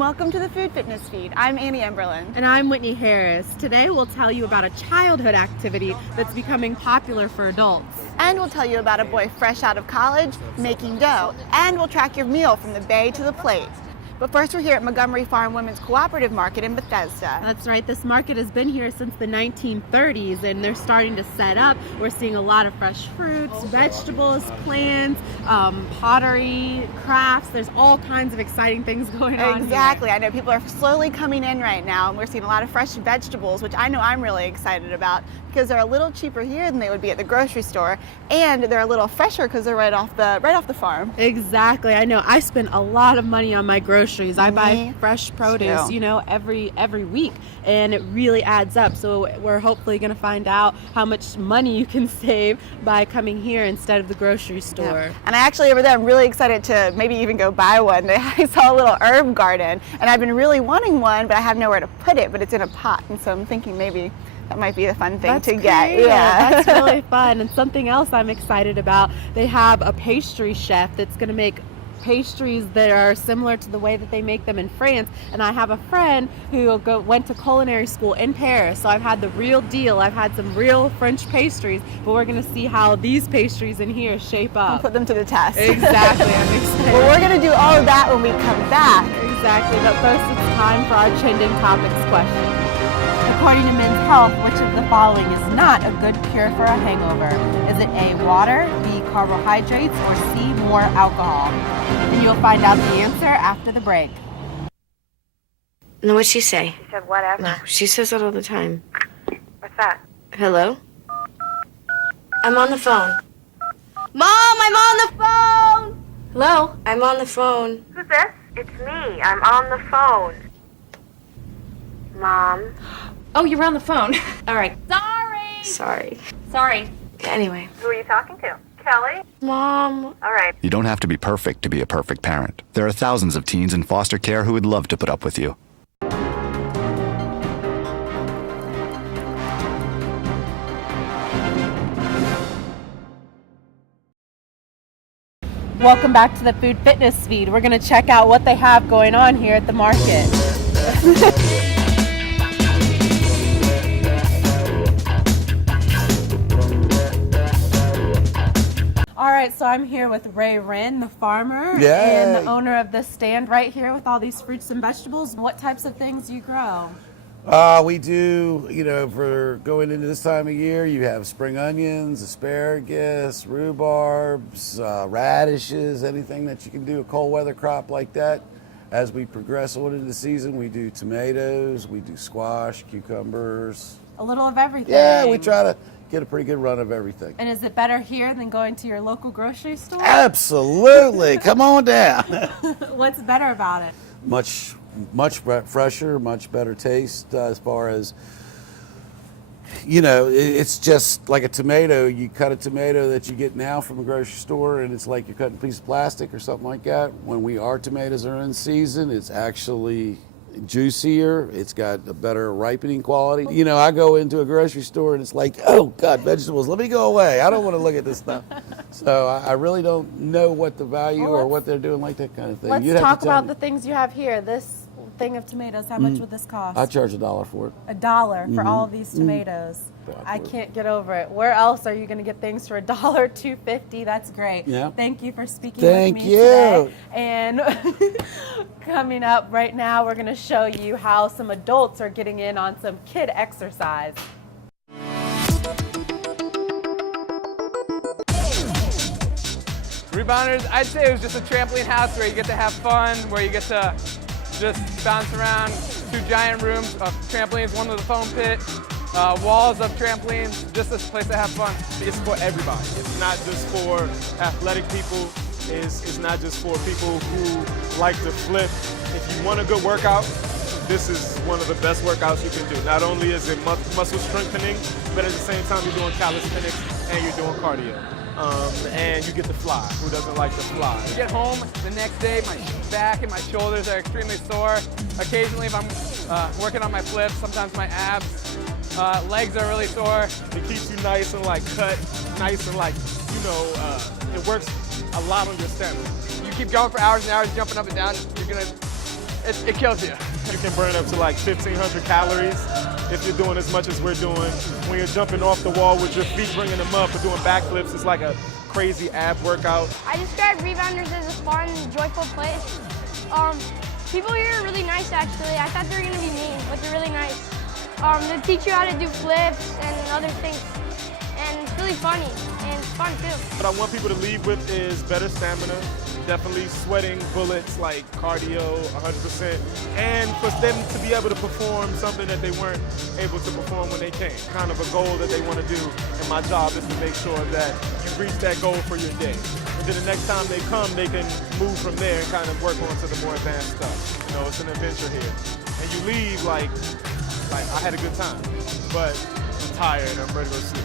welcome to the Food Fitness Feed. I'm Annie Emberlin. And I'm Whitney Harris. Today we'll tell you about a childhood activity that's becoming popular for adults. And we'll tell you about a boy fresh out of college making dough. And we'll track your meal from the bay to the plate. But first, we're here at Montgomery Farm Women's Cooperative Market in Bethesda. That's right. This market has been here since the 1930s, and they're starting to set up. We're seeing a lot of fresh fruits, vegetables, plants, pottery, crafts. There's all kinds of exciting things going on Exactly. here. I know people are slowly coming in right now, and we're seeing a lot of fresh vegetables, which I know I'm really excited about because they're a little cheaper here than they would be at the grocery store, and they're a little fresher because they're right off the farm. Exactly. I know. I spend a lot of money on my groceries. I buy fresh produce, too. Every week, and it really adds up. So we're hopefully going to find out how much money you can save by coming here instead of the grocery store. Yeah. And I actually over there, I'm really excited to maybe even go buy one. I saw a little herb garden, and I've been really wanting one, but I have nowhere to put it. But it's in a pot, and so I'm thinking maybe that might be a fun thing to get. Yeah, that's really fun. And something else I'm excited about, they have a pastry chef that's going to make pastries that are similar to the way that they make them in France. And I have a friend who went to culinary school in Paris, so I've had the real deal. I've had some real French pastries, but we're going to see how these pastries in here shape up. We'll put them to the test. Exactly. I'm excited. Well, we're going to do all of that when we come back. Exactly. But first, it's time for our trending topics question. According to Men's Health, which of the following is not a good cure for a hangover? Is it A, water, B, carbohydrates, or C, more alcohol? And you'll find out the answer after the break. No, what'd she say? She said whatever. No, she says that all the time. What's that? Hello? I'm on the phone. Mom, I'm on the phone! Hello? I'm on the phone. Who's this? It's me. I'm on the phone. Mom. Oh, you're on the phone. All right. Sorry. Sorry. Anyway. Who are you talking to? Kelly? Mom. All right. You don't have to be perfect to be a perfect parent. There are thousands of teens in foster care who would love to put up with you. Welcome back to the Food Fitness Feed. We're going to check out what they have going on here at the market. All right, so I'm here with Ray Wren, the farmer and the owner of this stand right here with all these fruits and vegetables. What types of things do you grow? We do, for going into this time of year, you have spring onions, asparagus, rhubarbs, radishes, anything that you can do a cold weather crop like that. As we progress on into the season, we do tomatoes, we do squash, cucumbers. A little of everything. Yeah, we try to get a pretty good run of everything. And is it better here than going to your local grocery store? Absolutely. Come on down. What's better about it? Much fresher, much better taste as far as, it's just like a tomato. You cut a tomato that you get now from a grocery store, and it's like you're cutting a piece of plastic or something like that. When our tomatoes are in season, it's actually juicier. It's got a better ripening quality. I go into a grocery store and it's like, oh God, vegetables, let me go away. I don't want to look at this stuff. So I really don't know what the value or what they're doing like that kind of thing. Let's talk about the things you have here. This thing of tomatoes, how much would this cost? I charge $1 for it. $1 for all of these tomatoes. I can't get over it. Where else are you going to get things for $1, $2.50? That's great. Yeah. Thank you for speaking with me today. And coming up right now, we're going to show you how some adults are getting in on some kid exercise. Rebounders, I'd say it was just a trampoline house where you get to have fun, where you get to just bounce around. 2 giant rooms of trampolines, one with a foam pit, walls of trampolines, just a place to have fun. It's for everybody. It's not just for athletic people. It's not just for people who like to flip. If you want a good workout, this is one of the best workouts you can do. Not only is it muscle strengthening, but at the same time you're doing calisthenics and you're doing cardio. And you get to fly. Who doesn't like to fly? I get home the next day, my back and my shoulders are extremely sore. Occasionally if I'm working on my flips, sometimes my abs, legs are really sore. It keeps you nice and cut, nice and it works a lot on your stamina. You keep going for hours and hours, jumping up and down, you're gonna it kills you. You can burn up to like 1,500 calories if you're doing as much as we're doing. When you're jumping off the wall with your feet bringing them up or doing backflips, it's like a crazy ab workout. I describe rebounders as a fun, joyful place. People here are really nice, actually. I thought they were going to be mean, but they're really nice. They teach you how to do flips and other things, and it's really funny, and it's fun too. What I want people to leave with is better stamina, definitely sweating bullets like cardio 100%, and for them to be able to perform something that they weren't able to perform when they came. Kind of a goal that they want to do, and my job is to make sure that you reach that goal for your day. And then the next time they come, they can move from there and kind of work on to the more advanced stuff. You know, it's an adventure here. And you leave like I had a good time, but I'm tired, I'm ready to go sleep.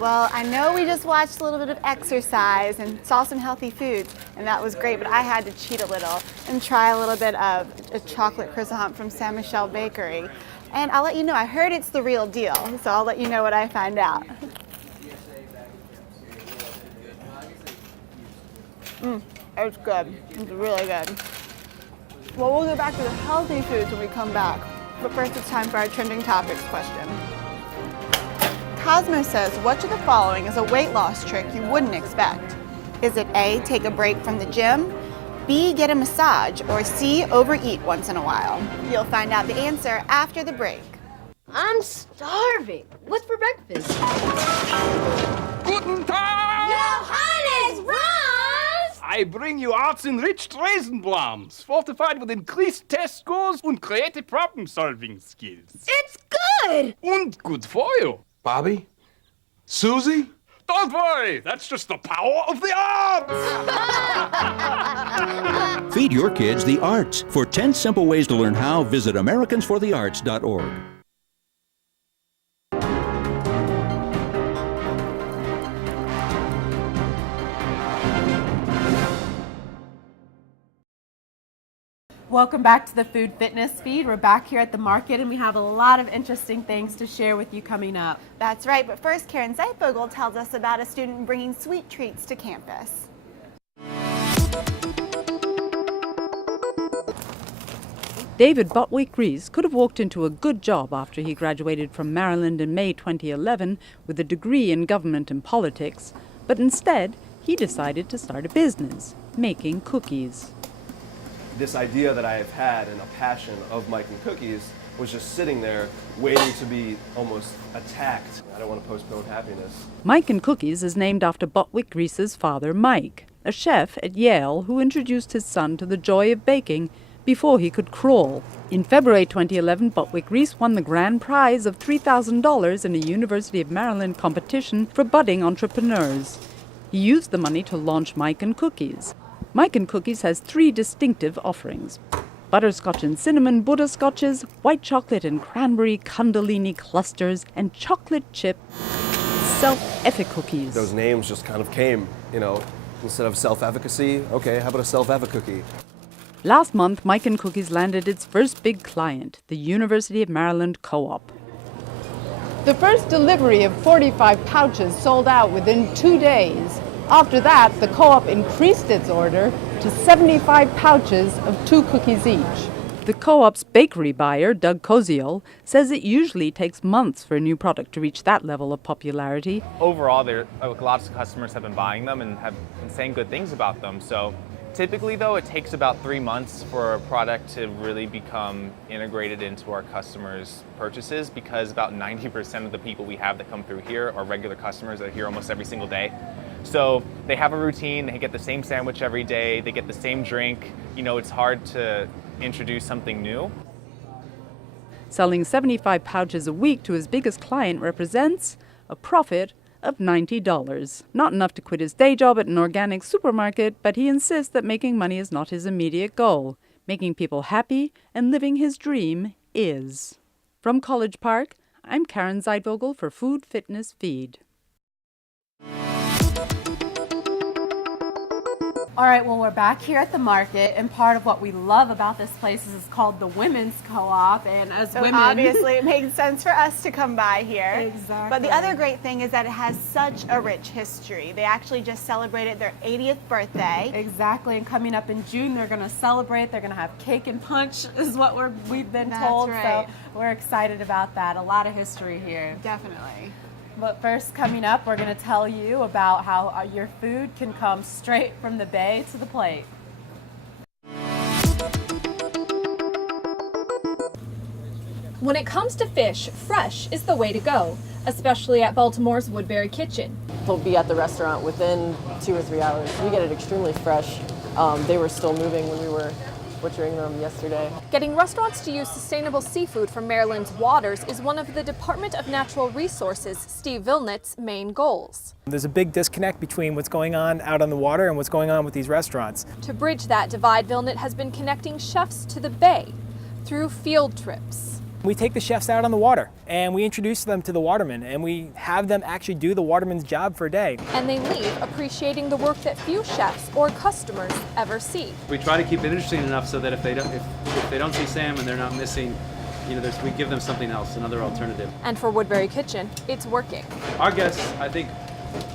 Well, I know we just watched a little bit of exercise and saw some healthy foods, and that was great, but I had to cheat a little and try a little bit of a chocolate croissant from Saint Michel Bakery. And I'll let you know, I heard it's the real deal, so I'll let you know what I find out. It's good. It's really good. Well, we'll go back to the healthy foods when we come back. But first, it's time for our trending topics question. Cosmo says, which of the following is a weight loss trick you wouldn't expect? Is it A, take a break from the gym, B, get a massage, or C, overeat once in a while? You'll find out the answer after the break. I'm starving. What's for breakfast? Guten Tag! Johannes, Ross! I bring you arts-enriched Raisinblams, fortified with increased test scores and creative problem-solving skills. It's good! And good for you. Bobby? Susie? Don't worry, that's just the power of the arts! Feed your kids the arts. For 10 simple ways to learn how, visit AmericansForTheArts.org. Welcome back to the Food Fitness Feed. We're back here at the market and we have a lot of interesting things to share with you coming up. That's right, but first Karen Zeitfogel tells us about a student bringing sweet treats to campus. David Botwick-Rees could have walked into a good job after he graduated from Maryland in May 2011 with a degree in government and politics, but instead he decided to start a business, making cookies. This idea that I have had and a passion of making cookies was just sitting there waiting to be almost attacked. I don't want to postpone happiness. Mike and Cookies is named after Botwick-Rees's father, Mike, a chef at Yale who introduced his son to the joy of baking before he could crawl. In February 2011, Botwick-Rees won the grand prize of $3,000 in a University of Maryland competition for budding entrepreneurs. He used the money to launch Mike and Cookies. Mike and Cookies has 3 distinctive offerings: butterscotch and cinnamon Buddha scotches, white chocolate and cranberry Kundalini clusters, and chocolate chip self-efficacy cookies. Those names just kind of came, you know, instead of self-efficacy, okay, how about a self-efficacy cookie? Last month, Mike and Cookies landed its first big client, the University of Maryland Co-op. The first delivery of 45 pouches sold out within 2 days. After that, the co-op increased its order to 75 pouches of 2 cookies each. The co-op's bakery buyer, Doug Koziol, says it usually takes months for a new product to reach that level of popularity. Overall, lots of customers have been buying them and have been saying good things about them. So typically, though, it takes about 3 months for a product to really become integrated into our customers' purchases, because about 90% of the people we have that come through here are regular customers that are here almost every single day. So they have a routine, they get the same sandwich every day, they get the same drink. You know, it's hard to introduce something new. Selling 75 pouches a week to his biggest client represents a profit of $90. Not enough to quit his day job at an organic supermarket, but he insists that making money is not his immediate goal. Making people happy and living his dream is. From College Park, I'm Karen Zeitfogel for Food Fitness Feed. All right, well, we're back here at the market, and part of what we love about this place is it's called the Women's Co-op, and as So women... obviously it makes sense for us to come by here. Exactly. But the other great thing is that it has such a rich history. They actually just celebrated their 80th birthday. Exactly, and coming up in June, they're going to celebrate. They're going to have cake and punch, is what we've been told. Right. So we're excited about that. A lot of history here. Definitely. But first, coming up, we're going to tell you about how your food can come straight from the bay to the plate. When it comes to fish, fresh is the way to go, especially at Baltimore's Woodbury Kitchen. They'll be at the restaurant within 2 or 3 hours. We get it extremely fresh. They were still moving when we were butchering them yesterday. Getting restaurants to use sustainable seafood from Maryland's waters is one of the Department of Natural Resources, Steve Vilnit's, main goals. There's a big disconnect between what's going on out on the water and what's going on with these restaurants. To bridge that divide, Vilnit has been connecting chefs to the bay through field trips. We take the chefs out on the water and we introduce them to the watermen and we have them actually do the waterman's job for a day. And they leave appreciating the work that few chefs or customers ever see. We try to keep it interesting enough so that if they don't see salmon, they're not missing, we give them something else, another alternative. And for Woodbury Kitchen, it's working. Our guests, I think,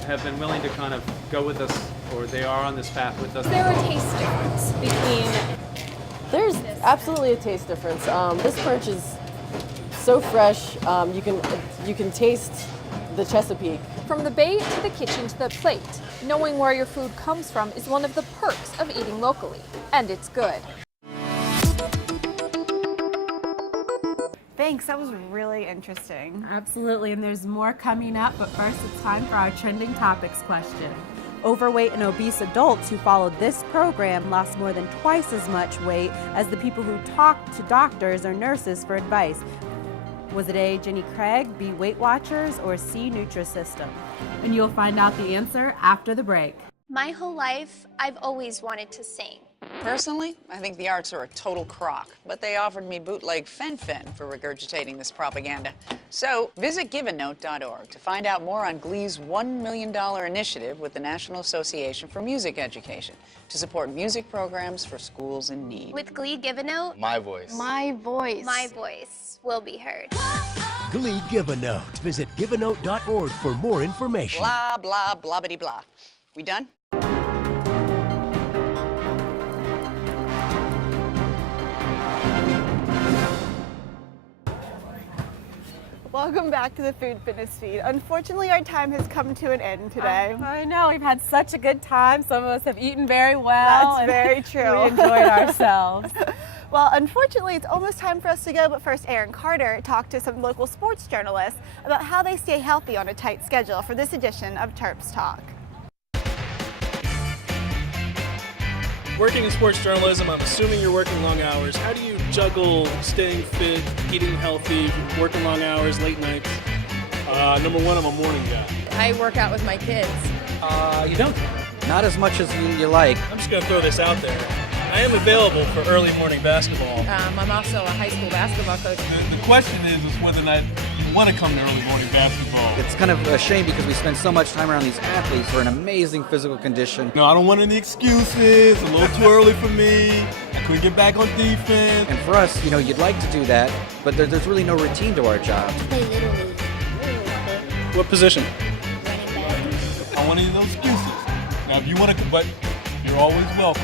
have been willing to kind of go with us, or they are on this path with us. Is there a taste difference between... There's absolutely a taste difference. This perch is so fresh, you can taste the Chesapeake. From the bay to the kitchen to the plate, knowing where your food comes from is one of the perks of eating locally, and it's good. Thanks, that was really interesting. Absolutely, and there's more coming up, but first it's time for our trending topics question. Overweight and obese adults who followed this program lost more than twice as much weight as the people who talked to doctors or nurses for advice. Was it A, Jenny Craig, B, Weight Watchers, or C, Nutrisystem? And you'll find out the answer after the break. My whole life, I've always wanted to sing. Personally, I think the arts are a total crock, but they offered me bootleg fen-phen for regurgitating this propaganda. So visit GiveANote.org to find out more on Glee's $1 million initiative with the National Association for Music Education to support music programs for schools in need. With Glee Give a Note, my voice. My voice will be heard. Glee Give a Note. Visit GiveANote.org for more information. Blah, blah, blah-bitty blah. We done? Welcome back to the Food Fitness Feed. Unfortunately, our time has come to an end today. I know, we've had such a good time. Some of us have eaten very well. That's very true. We enjoyed ourselves. Well, unfortunately, it's almost time for us to go, but first, Aaron Carter talked to some local sports journalists about how they stay healthy on a tight schedule for this edition of Terps Talk. Working in sports journalism, I'm assuming you're working long hours. How do you juggle staying fit, eating healthy, working long hours, late nights? Number one, I'm a morning guy. I work out with my kids. You don't? Not as much as you like. I'm just going to throw this out there. I am available for early morning basketball. I'm also a high school basketball coach. The question is whether or not you want to come to early morning basketball. It's kind of a shame because we spend so much time around these athletes who are in amazing physical condition. No, I don't want any excuses. A little too early for me. I couldn't get back on defense. And for us, you'd like to do that, but there's really no routine to our job. Play Little League. What position? Running back. I want any of those excuses. Now, if you want to, but you're always welcome.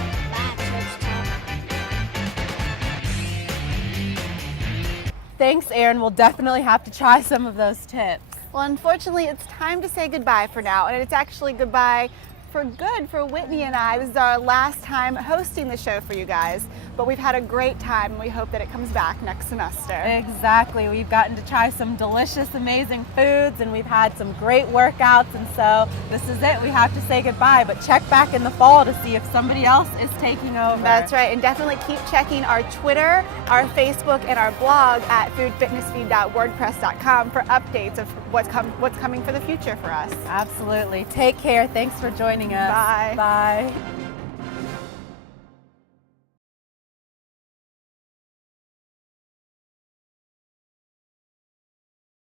Thanks, Aaron. We'll definitely have to try some of those tips. Well, unfortunately, it's time to say goodbye for now, and it's actually goodbye for good for Whitney and I. This is our last time hosting the show for you guys, but we've had a great time, and we hope that it comes back next semester. Exactly. We've gotten to try some delicious, amazing foods, and we've had some great workouts, and so this is it. We have to say goodbye, but check back in the fall to see if somebody else is taking over. That's right, and definitely keep checking our Twitter, our Facebook, and our blog at foodfitnessfeed.wordpress.com for updates of what's coming for the future for us. Absolutely. Take care. Thanks for joining us. Bye. Bye.